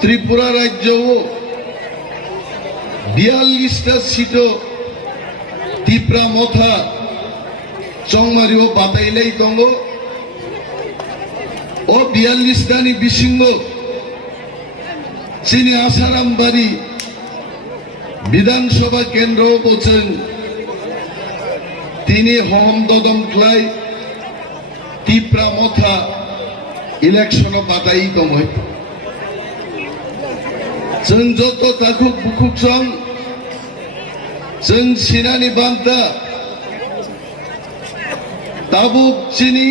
त्रिपुरा राज्य 42टा सीट तीप्रा मथा चंगमारिओ बाताइलाई दंगो ओ 42टानि बिसिंगो चिनी आसारामबारी विधानसभा केंद्र बोचन तिनी हम ददम क्लाई तीप्रा मथा इलेक्शन बाताई दङ जों जत ताखुक बुखुक सं जों सिनानि बान्ता ताबुक चिनी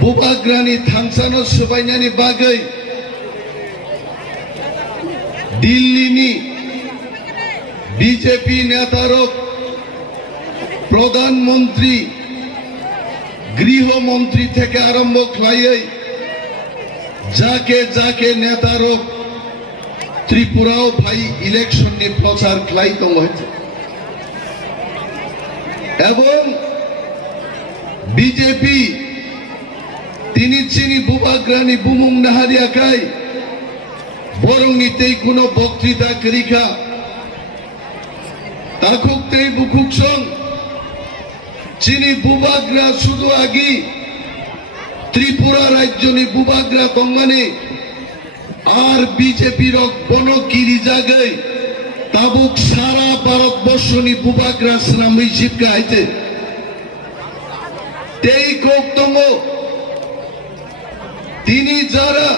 बुबाग्रानि थांसानो सबायनानि बागै दिल्लीनि बीजेपी नेतारक प्रधानमंत्री गृहमंत्री থেকে আরম্ভ খাইয়ে যাকে যাকে নেতারক ত্রিপুরাও ভাই ইলেকশন নি প্রচার খাই দङ এবং বিজেপি তিনি চিনি বুবাগ্রানি বুমুং নাহারিয়াকাই বরং নিতেই কোনো বক্তৃতা করিকা তাকুকতেই বুকুকসং চিনি বুবাগ্রা শুধু আগি ত্রিপুরা রাজ্যনি বুবাগ্রা দঙ্গানে আর বিজেপির বনগিরি জায়গায় তাবুক সারা ভারতবর্ষনি বুবাগ্রা শ্রামী শিবকা আইতে তেই কোক দङ তিনি যারা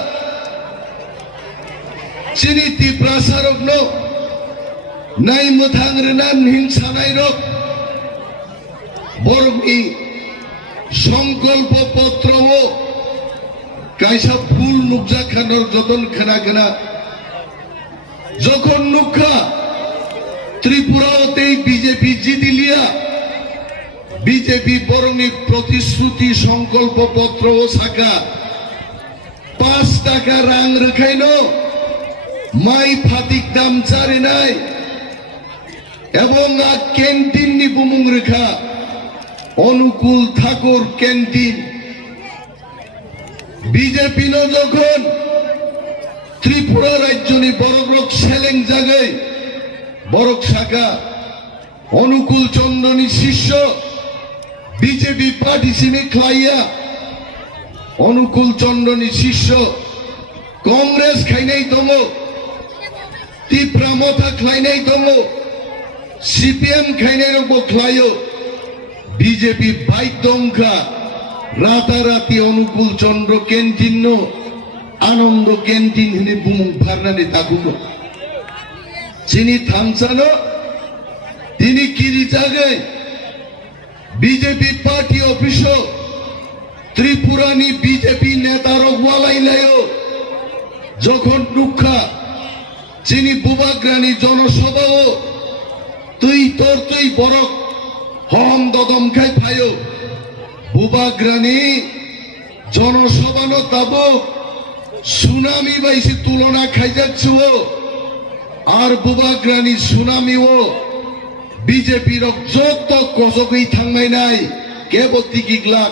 চিনি ত্রিপ্রাসারক ন নাই মোথাং রেনান হিংসানাই রক বরং সংকল্প পত্র ও কাইসা ফুল নুকজা খানোর যতন খানা খানা যখন নুখা ত্রিপুরাতেই বিজেপি জিতিলিয়া বিজেপি বরং প্রতিশ্রুতি সংকল্প পত্র ও শাখা 5 টাকা রাং রেখাইন মাই ফাতিক দাম চারি নাই এবং ক্যান্টিন নি বুমুং রেখা অনুকূল ঠাকুর ক্যান্টিন বিজেপি যখন ত্রিপুরা রাজ্যনি বরগ্রক সেলেং জায়গায় বরক শাখা অনুকূল চন্দ্রনী শিষ্য বিজেপি পার্টি সিনে খাইয়া অনুকূল চন্দ্রনী শিষ্য কংগ্রেস খাইনাই দङ ত্রিপুরা মথা খাইনাই দङ সিপিএম খাইনাই রকম খাইও বিজেপি বাইদংখা রাতারাতি অনুকূল চন্দ্র ক্যান্টিন আনন্দ ক্যান্টিন হিনে বুমুং ভারনানি তাকুনো চিনি থামসানো তিনি কিরি জায়গায় বিজেপি পার্টি অফিস ত্রিপুরানি বিজেপি নেতার ওয়ালাইলায়ও যখন দুঃখা চিনি বুবাগ্রানি জনসভাও তুই তোর তুই বরক হম দদম খাই ফায়ো বুবাগ্রানি জনসভানো তাবো সুনামি বাইসি তুলনা খাই যাচ্ছ আর বুবাগ্রানি সুনামিও বিজেপির যত কজকই থাংনাই নাই কেবল টিকিগলা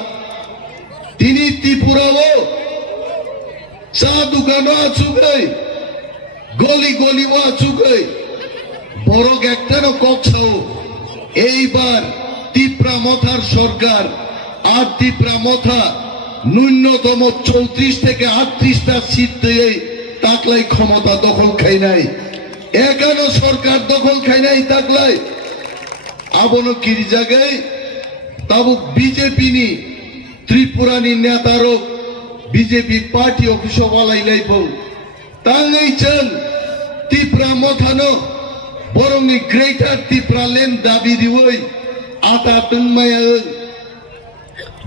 তিনি ত্রিপুরাও চা দোকানও আছুগৈ গলি গলিও আছুগৈ বরক একটানো কক্সাও এইবার ত্রিপুরা মথার সরকার আর ত্রিপুরা মথা ন্যূনতম 34 থেকে 38টা সিট দিয়ে তাকলাই ক্ষমতা দখল খাই নাই একানো সরকার দখল খাই নাই তাকলাই আবনো কিরি জায়গায় তাবুক বিজেপি নি ত্রিপুরানি নেতারক বিজেপি পার্টি অফিস ওয়ালাইলাই বউ তাঙ্গাই চং ত্রিপুরা মথানো বরং গ্রেটার ত্রিপুরা ল্যান্ড দাবি দিওই আতা তংমায়া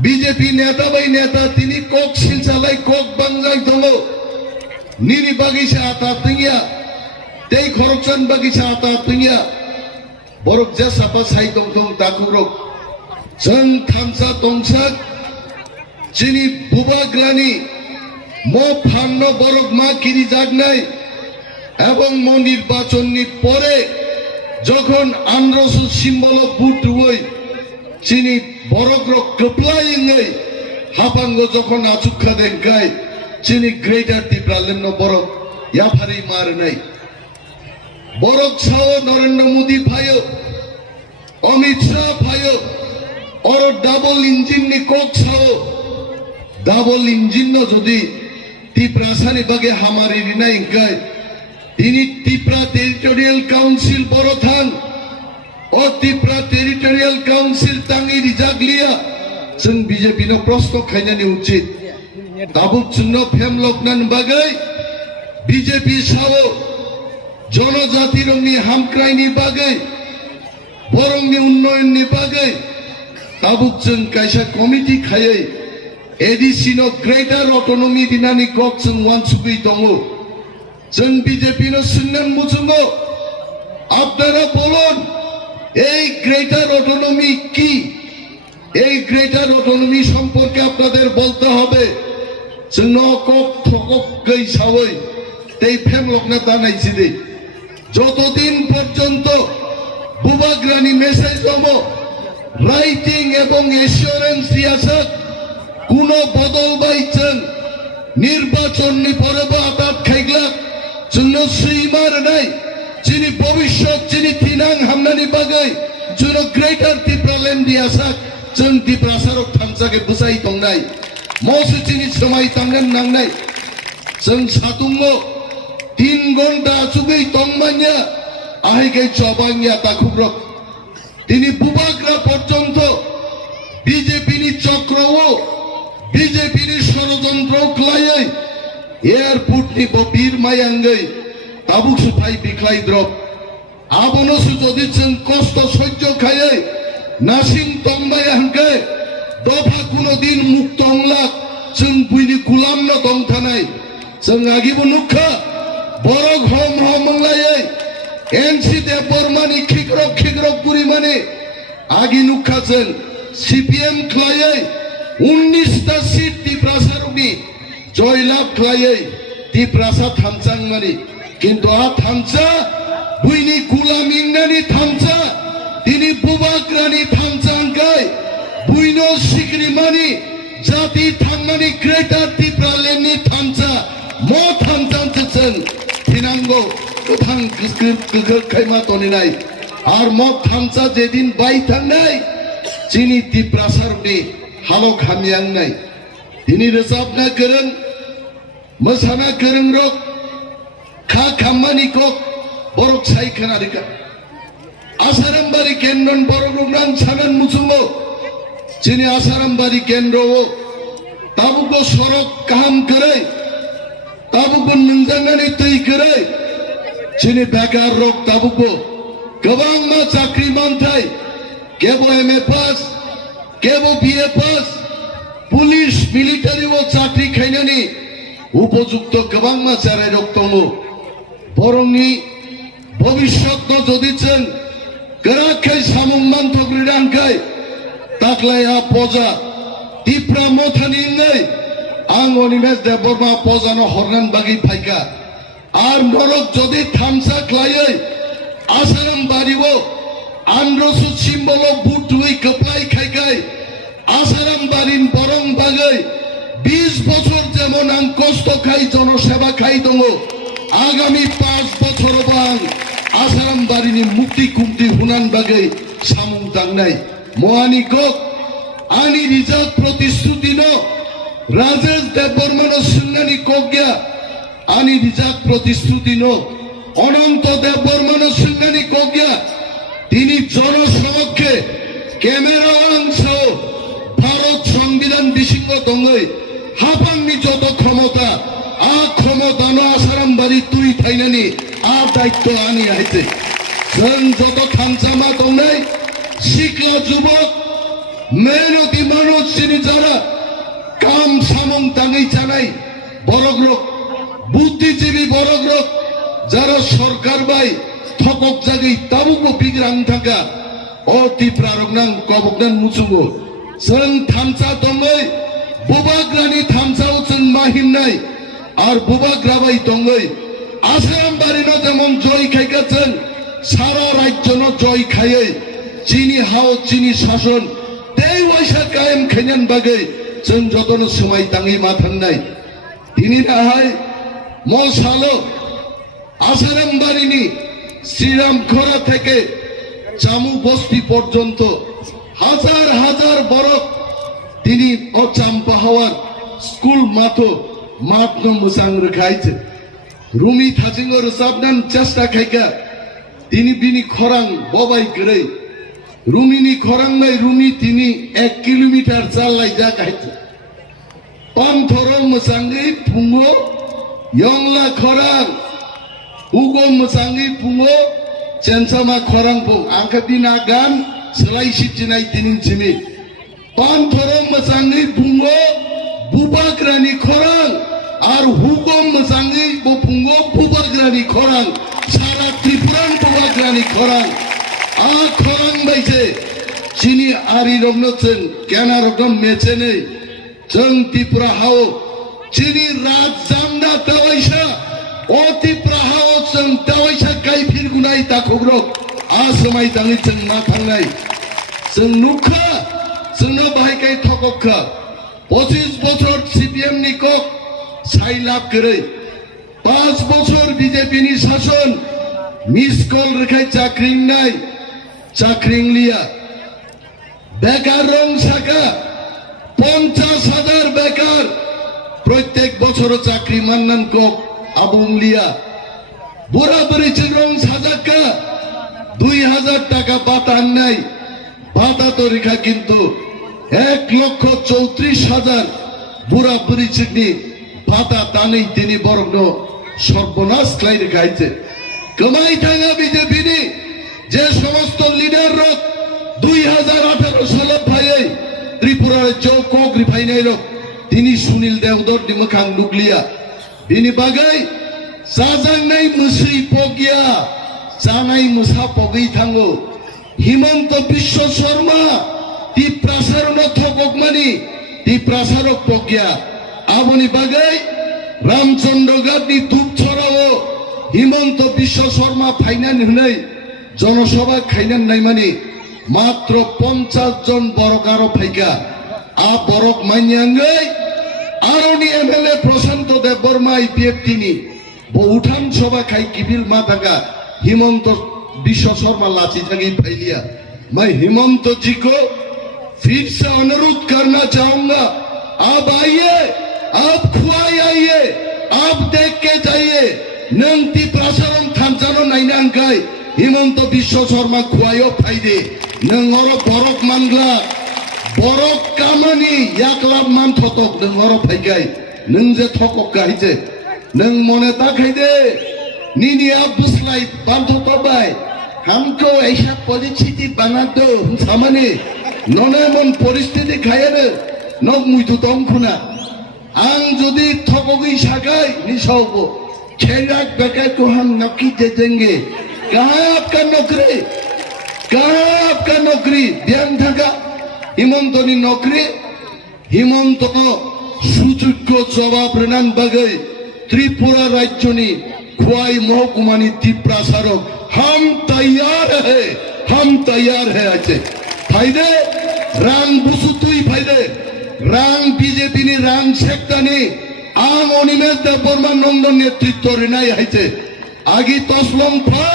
বিজেপি নেতা বাই নেতা তিনি কক শিলচালাই কক বাংলাই দङ নিনি বাগিসা আতা তংয়া তেই খরকচান বাগিসা আতা তংয়া বরক যা সাপা সাই দং দং তাকুরক जों थामसा दंसाक चिनी बुबाग्रानि म फान्न बरक मा किरी जागनाय এবং নির্বাচনী পরে যখন 1800 সিম্বল বুট হই চিনি বরগ্র কপ্লাইঙ্গই হাপাঙ্গ যখন আচুক্ষা দেখায় চিনি গ্রেটার ত্রিপুরাল্যান্ড বরক ইয়াফারি মার নাই বরক ছাও নরেন্দ্র মোদী ভাইও অমিত শাহ ভাইও और डबल इंजिन नि कोक छाओ डबल इंजिन न যদি ত্রিপুরাসানি বাগে হামারি রিনাই গায় তিনি ত্রিপুরা টেরিটোরিয়াল কাউন্সিল বড় থান ও ত্রিপুরা টেরিটোরিয়াল কাউন্সিল তাঙ্গি রিজাগলিয়া जों বিজেপি नो प्रश्न खायनानि उचित दाबुक जोंनो फेमलकनान बागै বিজেপি सावो जनजाति रंगनि हामक्राइनि बागै बरंनि उन्नयननि बागै दाबुक जों कायसा कमिटि खायै एडिसिनो ग्रेटार अटोनमी दिनानि कक जों वानसुगै दङ जों বিজেপি नो सुननान मुजुङो আপনারা বলুন এই গ্রেটার অটোনমি কি এই গ্রেটার অটোনমি সম্পর্কে আপনাদের বলতে হবে जोंनो कक थकक गैसावै तेई फेमलकना दानायसि दे যতদিন পর্যন্ত বুবাগ্রানি মেসেজ দম রাইটিং এবং এসিওরেন্স দিয়াছে কোন বদল বাইছেন নির্বাচননি পরব আতাত খাইগলা जोंनो सैमार নাই যিনি ভবিষ্যৎ যিনি থিনাং হামনানি বাগै जोंनो ग्रेटार ত্রিপুরাল্যান্ড দিয়াছে जों ত্রিপুরাসারক थामसाके बुसाइ दंनाय मौसुचिनि समाय तांगन नांनाय जों सादुंगो 3 घंटा सुगै तंमान्या आहायगे जबांया ताखुब्रक তিনি বুবাগ্রা পর্যন্ত বিজেপিনি চক্রও বিজেপিনি ষড়যন্ত্র ক্লাयै এয়ারপোর্টনি বীর মায়াঙ্গৈ তাবুক সুফাই বিখ্লাই দ্রব আবনসু যদি जों কষ্ট সহ্য খাयै নাসিম তংবাই হাঙ্কে দফা কোনদিন মুক্ত হংলাক जों বুইনি গুলাম ন দংথানাই जों আগিব নুখা বড় ঘম হমংলাयै एनसी देवबर्मानि खिग्रक बुरिमानि आगि नुखाजों सीपीएम ख्लायै 19टा सीट ত্রিপুরাসারनि जयलाभ ख्लायै ত্রিপুরাসা थामचांगमानि किन्तु आ थामचा बुइनि गुलामिंनानि थामचा दिनि बुबाग्रानि थामचांगाय बुइनो सिक्रिमानि जाति थांनानि ग्रेटार ত্রিপুরাল্যান্ডनि थामचा म थामचांचों थिनांगौ गोथां खायमा तनिनाय आर मग थामचा जेदिन बाय थांनाय जिनि ত্রিপুরাসারनि हालक हामियांनाय दिनि रोजाबना गोरों मोसाना गोरों रक खा खामानि कक बरक सायखोनारिका आसारामबारि केन्द्रन बरगुरां सानान मुजुङो जिनि आसारामबारि केन्द्रआव ताबुको सरक गाहाम गोरै ताबुको नोंजांनानै दै गोरै जिनि बेकार रक ताबुको गोबां मा चाकरि मानथाय केबो एमए पास केबो बिए पास पुलिस मिलिटारि व चाकरि खायनानि उपयुक्त गोबां मा जाराय रक दङ बरंनि भबिष्यत न जदि जों गोराखै सामुं मानथग्रिरांखै ताक्लाया पजा टिप्रा मथानिङै आं अनिमेश देवबर्मा पजानो हरनान बागै फायका আর নরক যদি থামসা খ্লাयै আসারাম বাড়িও আন্দ্রসু সিম্বল বুটুই কপ্লাই খাইকাই আসারাম বাড়িন বরং বাগৈ 20 বছর যেমন আং কষ্ট খাই জনসেবা খাই দङ আগামী 5 বছর বাং আসারাম বাড়িনি মুক্তি কুমতি হুনান বাগৈ সামুং তাংনাই মহানি কক আনি রিজার্ভ প্রতিশ্রুতি ন রাজেশ দেববর্মানো সুন্নানি কগ্যা आनी रिजार्व प्रतिश्रुति नो अनंत देवबर्मानो सुन्नानि कग्या तिनी जनसमक्षे कैमेरा अंश भारत संविधान बिसिंग दङै हाफांनि जत क्षमता आ क्षमतानो आसारामबारि तुइ थायनानि आ दायित्व आनि आइते जों जत थामसामा दंनाय सिख्ला जुबक मेहनती मानुष जिनि जारा काम सामुं दाङै जानाय बरग्रक बुद्धिजीवी बरग्रक যারা সরকার বাই থকক জাগি তাবুকো বিগ্রাং থাকা ও ত্রিপুরারগনাং কবকনান মুচুগো जों थामसा दङै बुबाग्रानि थामसाव जों माहिमनाय আর बुबाग्राबाय दङै आसारामबारिनो जेमन जय खायगा जों सारा राज्यनो जय खायै जिनि हाव जिनि शासन तेई वाइसा कायम खायनान बागै जों जतनो समाय दाङै माथांनाय তিনি না হয় মশালক আসারাম বারিনি শ্রীরামখোরা থেকে চামু বস্তি পর্যন্ত হাজার হাজার বরফ তিনি অচাম্পা হওয়ার স্কুল মাথো মাত নমসাং রেখাইছে রুমি থাচিঙ্গর সাবনান চেষ্টা খাইকা তিনি বিনি খরাং ববাই করে রুমিনি খরাং নাই রুমি তিনি 1 কিলোমিটার চালাই যা খাইছে পান্থর মসাঙ্গি ফুঙ্গো ইয়ংলা খরাং উগো মসাঙ্গি ফুঙ্গো চেনসামা খরাং পো আংকা বিনা গান সেলাই সিপচিনাই তিনিন সিমি পান্থর মসাঙ্গি ফুঙ্গো বুবাগ্রানি খরাং আর হুগম মসাঙ্গি বো ফুঙ্গো বুবাগ্রানি খরাং সারা ত্রিপুরান বুবাগ্রানি খরাং আ খরাং বাইছে চিনি আরি রমনছেন কেনা রকম মেছে নেই जों त्रिपुरा हाव चिनी राज जामना दावाइसा ओ त्रिपुरा हाव जों दावाइसा गायफिर गुनाय दाखग्रक आसमाय दाङै जों मा थांनाय जों नुखा जोंनो बाहायखाय थकखा 25 বছর সিপিএম नि कक साइलाब करे 5 বছর বিজেপি नि शासन मिस कल रेखाय चाकरिंनाय चाकरिंलिया बेकार रं साका 50,000 বেকার প্রত্যেক বছর চাকরি মান্নান কক আবুংলিয়া বুড়া বুড়ি চিরং সাজাকা 2000 টাকা বাতা নাই বাতা তো রেখা কিন্তু 1,34,000 বুড়া বুড়ি চিনি বাতা তানেই তিনি বর্ণ সর্বনাশ খাই রেখাইছে কমাই থাকা বিজেপি নি যে সমস্ত লিডার 2018 সালে ভাইয়ে ত্রিপুরার চৌ কক রিফাইনারি তিনি সুনীল দেওদর দিমখাং নুকলিয়া বিনি বাগাই সাজাংনাই মুসি পগিয়া জানাই মুসা পগই থাঙ্গো হিমন্ত বিশ্ব শর্মা তি প্রাসারণ থককমানি তি প্রাসারক পগিয়া আবনি বাগাই রামচন্দ্র গাদি ধূপ ছড়াও হিমন্ত বিশ্ব শর্মা ফাইনান হই জনসভা খাইনান নাই মানে মাত্র 50 জন বড়কারো ফাইকা আ বরক মাইয়াঙ্গই আরনি এমএলএ প্রশান্ত দেব বর্মা আইপিএফ তিনি বহুঠান সভা খাই কিবিল মাথাকা हिमंत विश्व शर्मा लाची जगह फैलिया। मैं हिमंत जी को फिर से अनुरोध करना चाहूंगा, आप आइए, आप खुआई आइए, आप देख के जाइए। नंगती प्रसारण थानचानो नाइनांगाई हिमंत विश्व शर्मा खुआयो फायदे नंगरो बरक मानग्ला बरक कामानी याकलाब मान थतक नंगरो फायगाई नंजे थकक गाइजे नंग मने ताखाइदे नीनी आप बुसलाई बांधो तबाई हमको ऐसा परिस्थिति बना दो सामने नने मन परिस्थिति खायरे नग मुइतु तंखुना आं जुदी थकगई सागाई निसावबो खेराक बेकार को हम नौकरी दे देंगे। कहाँ है आपका नौकरी, कहाँ है आपका नौकरी? ध्यान थका हिमंत नी नौकरी हिमंत सुযোগ্য जवाब रेनान बागै त्रिपुरा राज्य नी खुआई महकुमा नी प्रसारक हम तैयार है आचे फायदे रांग बुसुतुई फायदे रांग बीजेपी नी रांग सेक्टानी आं अनिमेष देव बर्मा नंदन नेतृत्व रेनाय हाइचे आगी तसलम फा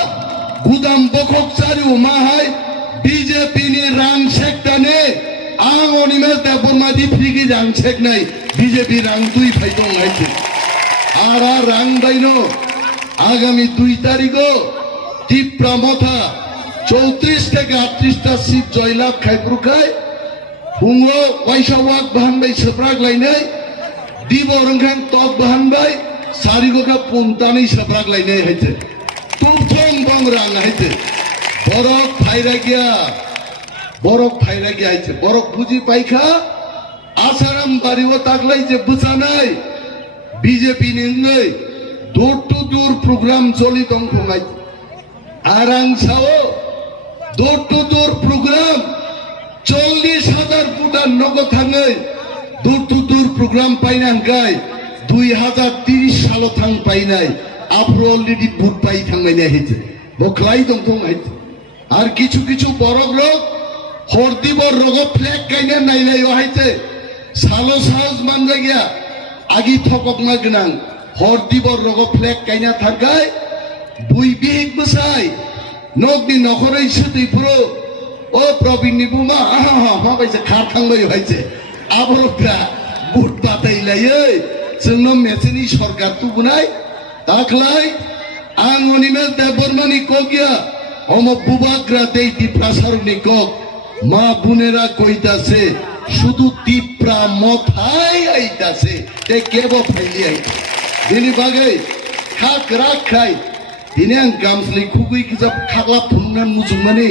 गुदाम बखक चारिउ माहाय बीजेपी नी रांग सेक्टाने आं अनिमेष देव बर्मा दिफ्रिगी रांग सेकनाय बीजेपी रांग दुई फाइदं हाइचे आरा रांग दाइनो आगामी 2 तारिखो टिप्रा मथा 34 থেকে 38টা সিট জয়লাভ খাইপ্রুখাই ফুঙ্গো ওয়াইসাওয়াক বাহানবাই সপ্রাগ লাইনাই দিব রংখান তক বাহানবাই সারিগোকা পুনতানি সপ্রাগ লাইনাই হাইতে তুমথং বংরাং হাইতে বরক ফাইরা গিয়া হাইতে বরক বুঝি পাইখা আসারাম বাড়িও তাকলাই যে বুঝানাই বিজেপি নিঙ্গই দূর টু দূর প্রোগ্রাম চলি দংখমাই আরাং সাও দূর টু দূর প্রোগ্রাম 40,000 ফুটার নগদ থাঙ্গই দূর টু দূর প্রোগ্রাম পাইনাং গাই 2030 সাল থাং পাইনাই আপরো অলরেডি বুট পাই থাঙ্গাই না হইছে বখলাই দংথং হইছে আর কিছু কিছু বড় লোক হরদিবর রগ ফ্ল্যাগ কাইনা নাই নাই হইছে সালো সাহস মান গিয়া आगी थकक ना गोनां हर दिबर रग फ्लेग गायना थांगाय बुई बिहिक बसाय नगनि नखरै सुदैफोरो ओ प्रवीणनि बुमा आहा मा बायसे खारखांबाय बायसे आबरफ्रा बुट बातायलायै जोंनो मेसेनि सरकार तुबुनाय दाखलाय आं अनिमेल देबबर्मानि कगिया अम बुबाग्रा दै दिप्रासारनि कक मा बुनेरा कइतासे শুধু তীব্রা মথাই আইতাছে তে কেব ফাইলি আই দিনি বাগে খাক রাখাই দিনে আং গামসলি খুগুই কিজাব খাগলা ফুননান মুজুমানি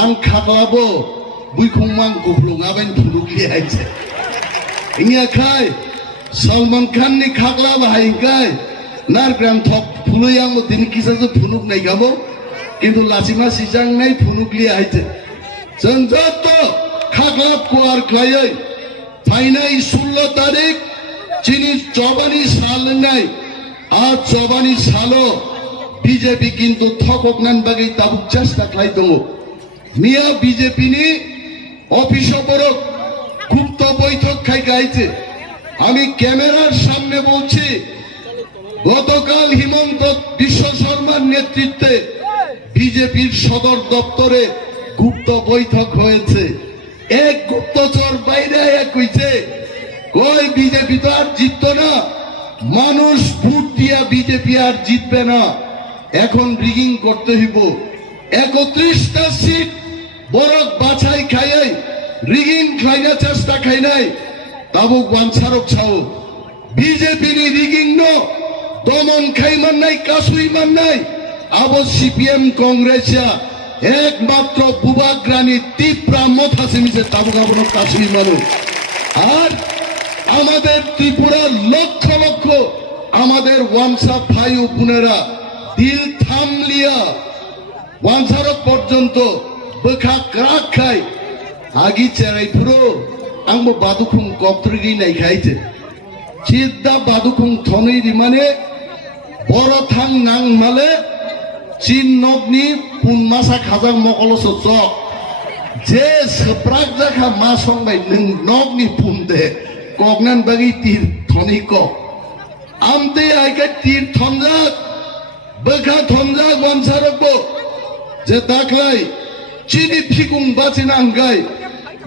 आं खागलाबो बुइखंमां गुब्लुङाबाइन फुनुगलि आइसे इनिया खाय सलमान खान नि खागला बाहायगाय नारग्राम थप फुलुयां दिन किसाजो फुनुग नायगामो किन्तु लासिमा सिजांनाय फुनुगलि आइसे जों जत खागला कुआर खायै फाइनाय 16 तारिख चिनि जबानी सालनाय आ जबानी सालो बीजेपी किन्तु थककनान बागै ताबुक चेष्टा खालाय दङ मिया बीजेपी नि অফিস বরক গুপ্ত বৈঠক খাই গাইছে আমি ক্যামেরার সামনে বলছি গতকাল হিমন্ত বিশ্ব শর্মার নেতৃত্বে বিজেপির সদর দপ্তরে গুপ্ত বৈঠক হয়েছে এক গুপ্তচর বাইরে এক কইছে কই বিজেপি তো আর জিততো না মানুষ ভোট দিয়া বিজেপি আর জিতবে না এখন রিগিং করতে হইব 31টা সিট বরক বাছাই খাইয়াই রিগিং খাইনা চেষ্টা খাইনাই তাবুক ওয়ানসারক ছাও বিজেপি নি রিগিং নো দমন খাইমান নাই কাসুই মান নাই আবো সিপিএম কংগ্রেসিয়া একমাত্র বুবাগ্রানি তীব্রা মথাসিমিছে তাবুক আবনো কাসুই মানুষ আর আমাদের ত্রিপুরার লক্ষ লক্ষ আমাদের ওয়ানসা ভাই ও বোনেরা দিল থামলিয়া ওয়ানসারক পর্যন্ত বখা ক্রাক খাই আগি চেরাই পুরো आंबो बादुखुं कक्ट्रिगी नायखायचे सिद्धा बादुखुं थनै रिमाने बर थां नां माले चीन नगनि पुनमासा खाजां मकलस जक जे सप्राक जाखा मा संबाय नों नगनि पुनदे कगनान बागि तीर थनै क आमते आइका तीर थनजाक बखा थनजाक वनसारकबो जे दाखलाय चीनी फिकुं बाचिना आंगाय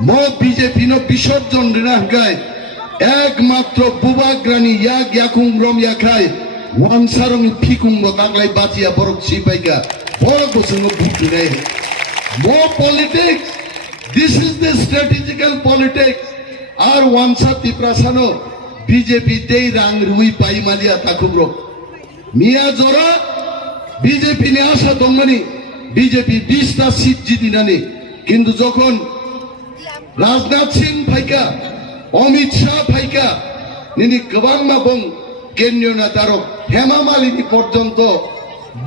म बीजेपी नो विसर्जन दिनांगाय एकमात्र बुबाग्रानी याक याकुं रम याखाय वानसारंग फिकुं बकांगलाय बाचिया बरक सिपाइगा बरक बसंग बुटुनाय मो politics this is the strategical politics आर वानसा तिप्रासानो बीजेपी दे रांग रुई पाइमालिया ताकुब्रो मिया जोरा बीजेपी ने आशा दंगनी बीजेपी 20টা সিট জিতিনানি কিন্তু যখন राजनाथ सिंह फाइका अमित शाह फाइका निनी गोबां माबं केन्द्रीय नेतारक हेमा मालिनी पर्यन्त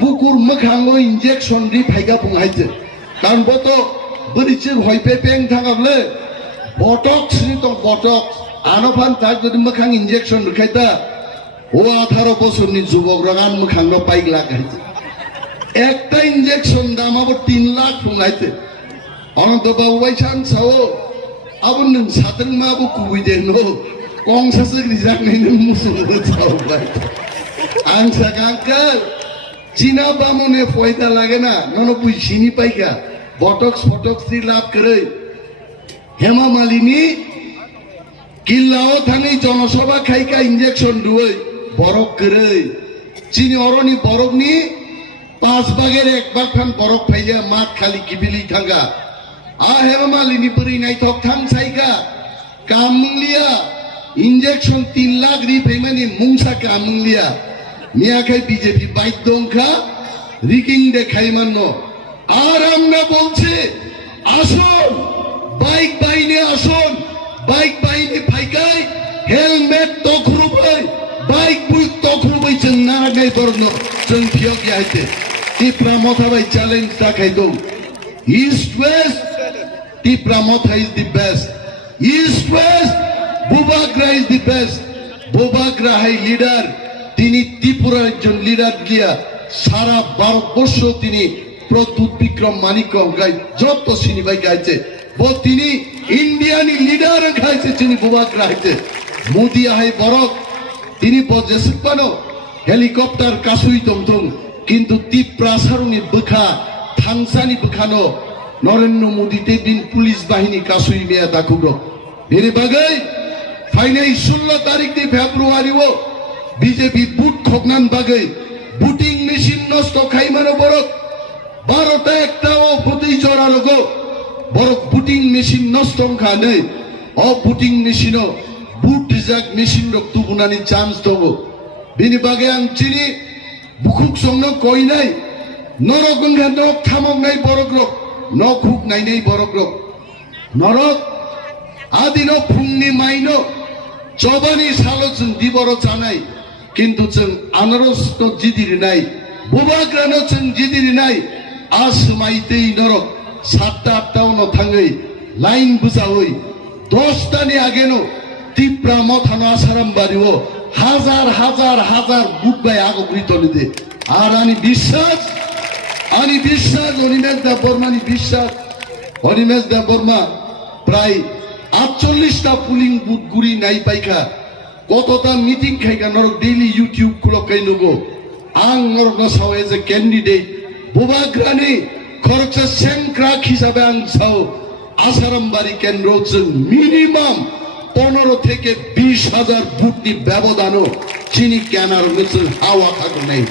बुकुर मोखाङो इन्जेक्शन रि फाइका बुंहायजे कारण बतो बोरिचे हयपे पें थांगाबले बटक्स नि तो बटक्स आनफान ताक जदि मोखां इन्जेक्शन रखायता ओ 18 বছরनि যুবক রাগান मोखांनो पाइक लागायजे একটা ইনজেকশন দামাবো 3 লাখ बुंहायजे अनंत बाबू बायसान सावो अब नों सादों माबो कुबैदे नो कंसासो रिजांनायनो मुसुंबो जाबाय आं सागांकल चीना बामने फायदा लागेना ननो बुइसिनि पाइका बटक्स फटक्स रि लाभ करे हेमा मालिनी किल्लाओ थाङै जनसभा खाइका इन्जेक्शन दुवै बरक करे चीनी अरनि बरकनि 5 भागेर 1 भाग फान बरक फाइया मात खाली किबिलि थांगा आ हेमा मालिनी बोरै नायथक थां साइगा कामलिया इन्जेक्शन 3 लाख रि फैमानि मुंसा कामलिया मियाखाय बीजेपी बायदंखा रिगिं देखायमानो আর আমরা বলছি আসুন বাইক বাইনে আসুন বাইক বাইনে ফাইকাই হেলমেট তখরুবাই বাইক বুই তখরুবাই जों नागाय बरन जों फियक याइते टिप्रा मथाबाय চ্যালেঞ্জ देखाय दं east west Tipra Motha is the best east west बुबाग्रा इज द बेस्ट बुबाग्रा है लिडार তিনি ত্রিপুরার একজন লিডার গিয়া সারা ভারতবর্ষ তিনি প্রদ্যুৎ বিক্রম মানিক গাই যত সিনেমায় গাইছে ও তিনি ইন্ডিয়ানি লিডার গাইছে তিনি বুবাগ্রা হইতে মোদি আহে বরক তিনি বজেসক পানো হেলিকপ্টার কাসুই তমতম কিন্তু তিপ্রাসারনি বখা থাংসানি বখানো নরেন্দ্র মোদী দিন পুলিশ বাহিনী কাসুই মেয়া দাকুগ্র বেরে বাগাই ফাইনাই 16 তারিখ দি ফেব্রুয়ারিও বিজেপি বুট খগনান বাগাই বুটিং মেশিন নষ্ট খাইমানো বড় 12টা একটাও প্রতি জড়ার গো বড় বুটিং মেশিন নষ্ট খানে অ বুটিং মেশিনও বুট ডিজাক মেশিন রক্ত বুনানি চান্স দবো বিনি বাগে আং চিনি বুকুক সংনো কই নাই নরগঙ্গা নক থামক নাই বড়গ্রক নক হুক নাই নাই বড়গ্রক নরক আদিনো ফুংনি মাইনো চবানি সালো जों দিবর জানাই কিন্তু जों আনারস তো জিদির নাই বুবাগ্রানো जों জিদির নাই আসমাইতেই নরক 7টা 8টাও ন থাঙ্গই লাইন বুঝাওই 10টানি আগেনো তিপ্রা মথানো আসারাম বাড়িও হাজার হাজার হাজার বুট বাই আগগ্রি তলিদে আর আনি বিশ্বাস অনিমেষ দা বর্মানি বিশ্বাস অনিমেষ দা বর্মা প্রায় 48টা পুলিং বুথ গুড়ি নাই পাইখা কতটা মিটিং খাইকা নরক ডেইলি ইউটিউব খুলকাই নগো আং নরক নসাও এজ এ ক্যান্ডিডেট বুবাগ্রানি খরচা সেংক্রাক হিসাবে আং সাও আসারামবাড়ি কেন্দ্র जों মিনিমাম 15 থেকে 20,000 বুটনি ব্যবধানও চিনি ক্যানার মিছিল হাওয়া থাকো নাই